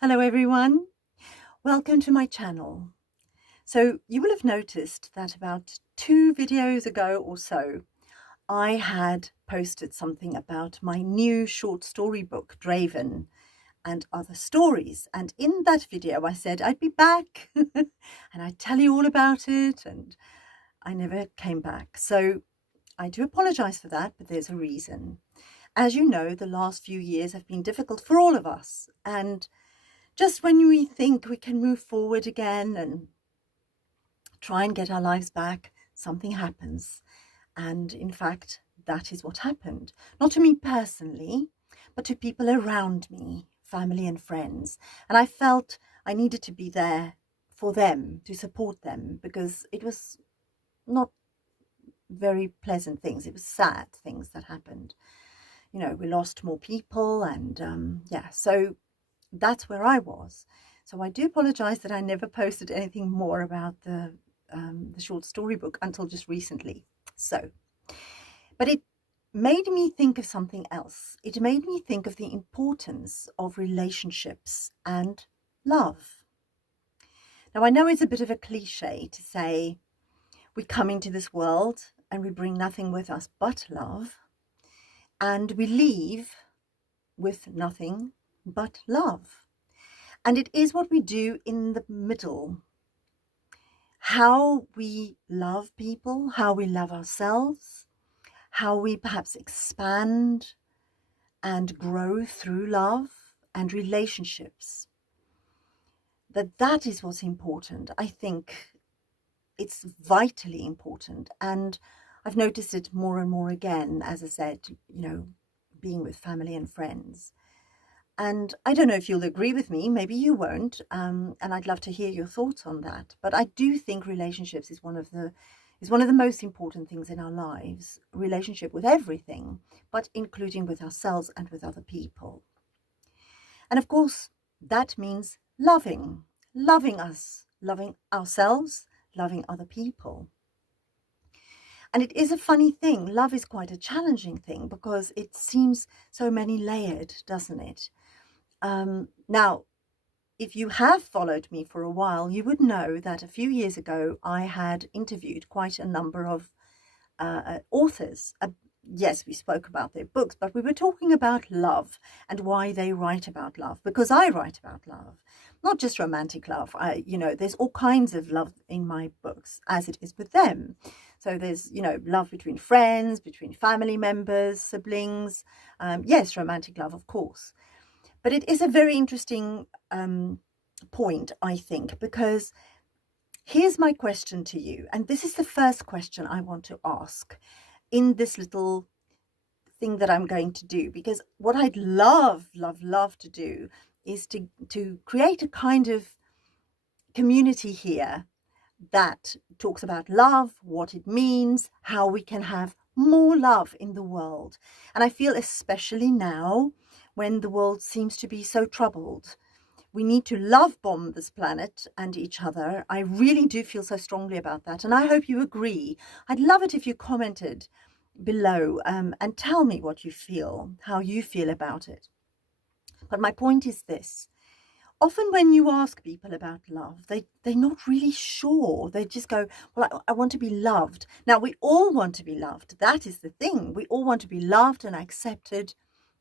Hello everyone, welcome to my channel. So you will have noticed that about 2 videos ago or so, I had posted something about my new short story book, Draven and Other Stories. And in that video, I said I'd be back and I'd tell you all about it. And I never came back. So I do apologize for that, but there's a reason. As you know, the last few years have been difficult for all of us. And just when we think we can move forward again and try and get our lives back, something happens. And in fact, that is what happened. Not to me personally, but to people around me, family and friends. And I felt I needed to be there for them, to support them, because it was not very pleasant things. It was sad things that happened. You know, we lost more people and so that's where I was. So I do apologize that I never posted anything more about the short story book until just recently. But it made me think of something else. It made me think of the importance of relationships and love. Now, I know it's a bit of a cliche to say we come into this world and we bring nothing with us but love, and we leave with nothing but love. And it is what we do in the middle. How we love people, how we love ourselves, how we perhaps expand and grow through love and relationships. That is what's important. I think it's vitally important. And I've noticed it more and more again, as I said, being with family and friends. And I don't know if you'll agree with me, maybe you won't, and I'd love to hear your thoughts on that. But I do think relationships is one of the most important things in our lives. Relationship with everything, but including with ourselves and with other people. And of course, that means loving us, loving ourselves, loving other people. And it is a funny thing. Love is quite a challenging thing because it seems so many layered, doesn't it? Now, if you have followed me for a while, you would know that a few years ago I had interviewed quite a number of authors. Yes, we spoke about their books, but we were talking about love and why they write about love, because I write about love, not just romantic love. There's all kinds of love in my books, as it is with them. So there's, love between friends, between family members, siblings. Yes, romantic love, of course. But it is a very interesting point, I think, because here's my question to you. And this is the first question I want to ask in this little thing that I'm going to do, because what I'd love to do is to create a kind of community here that talks about love, what it means, how we can have more love in the world. And I feel especially now when the world seems to be so troubled, we need to love bomb this planet and each other. I really do feel so strongly about that. And I hope you agree. I'd love it if you commented below and tell me what you feel, how you feel about it. But my point is this. Often when you ask people about love, they're not really sure. They just go, well, I want to be loved. Now, we all want to be loved. That is the thing. We all want to be loved and accepted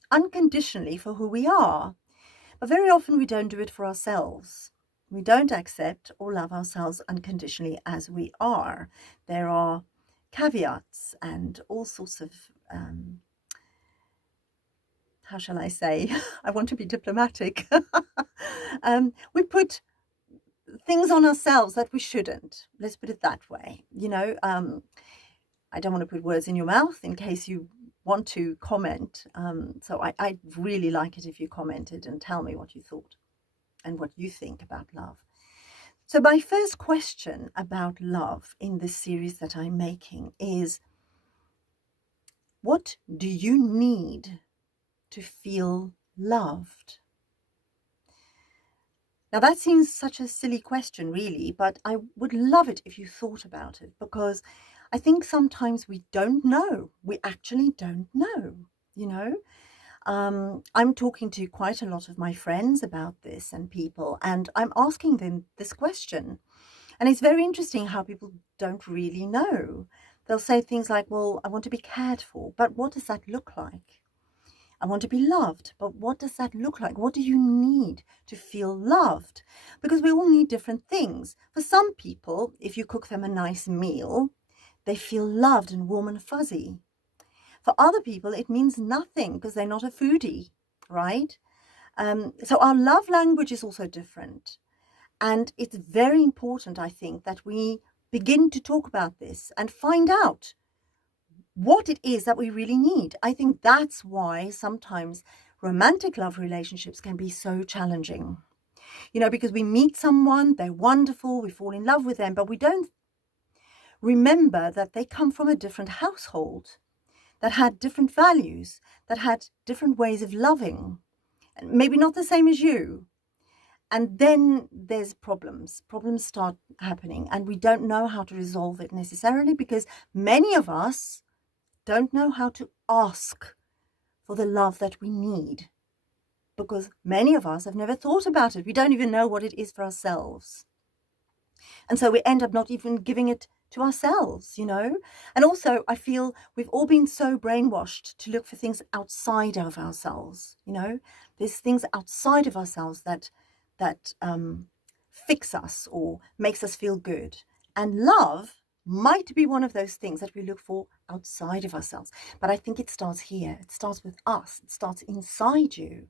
unconditionally for who we are. But very often we don't do it for ourselves. We don't accept or love ourselves unconditionally as we are. There are caveats and all sorts of, how shall I say? I want to be diplomatic. We put things on ourselves that we shouldn't. Let's put it that way. I don't want to put words in your mouth in case you want to comment. So I'd really like it if you commented and tell me what you thought and what you think about love. So my first question about love in this series that I'm making is, what do you need to feel loved? Now that seems such a silly question, really, but I would love it if you thought about it, because I think sometimes we don't know. We actually don't know, I'm talking to quite a lot of my friends about this and people, and I'm asking them this question. And it's very interesting how people don't really know. They'll say things like, well, I want to be cared for, but what does that look like? I want to be loved, but what does that look like? What do you need to feel loved? Because we all need different things. For some people, if you cook them a nice meal, they feel loved and warm and fuzzy. For other people, it means nothing because they're not a foodie, right? So our love language is also different. And it's very important, I think, that we begin to talk about this and find out what it is that we really need. I think that's why sometimes romantic love relationships can be so challenging. You know, because we meet someone, they're wonderful, we fall in love with them, but we don't remember that they come from a different household, that had different values, that had different ways of loving, maybe not the same as you. And then there's problems. Problems start happening, and we don't know how to resolve it necessarily because many of us don't know how to ask for the love that we need, because many of us have never thought about it. We don't even know what it is for ourselves. And so we end up not even giving it to ourselves, you know. And also I feel we've all been so brainwashed to look for things outside of ourselves, you know. There's things outside of ourselves that fix us or makes us feel good. And love might be one of those things that we look for outside of ourselves. But I think it starts here. It starts with us. It starts inside you.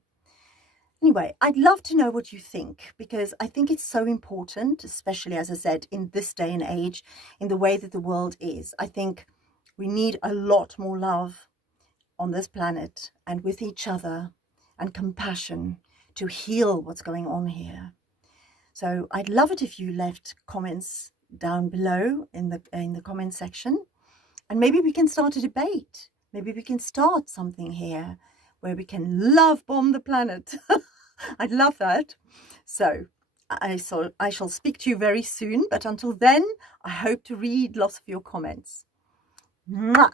Anyway, I'd love to know what you think, because I think it's so important, especially, as I said, in this day and age, in the way that the world is. I think we need a lot more love on this planet and with each other, and compassion to heal what's going on here. So I'd love it if you left comments down below in the comment section, and maybe we can start a debate. Maybe we can start something here where we can love bomb the planet. I'd love that. So I shall speak to you very soon, but until then, I hope to read lots of your comments. Mwah!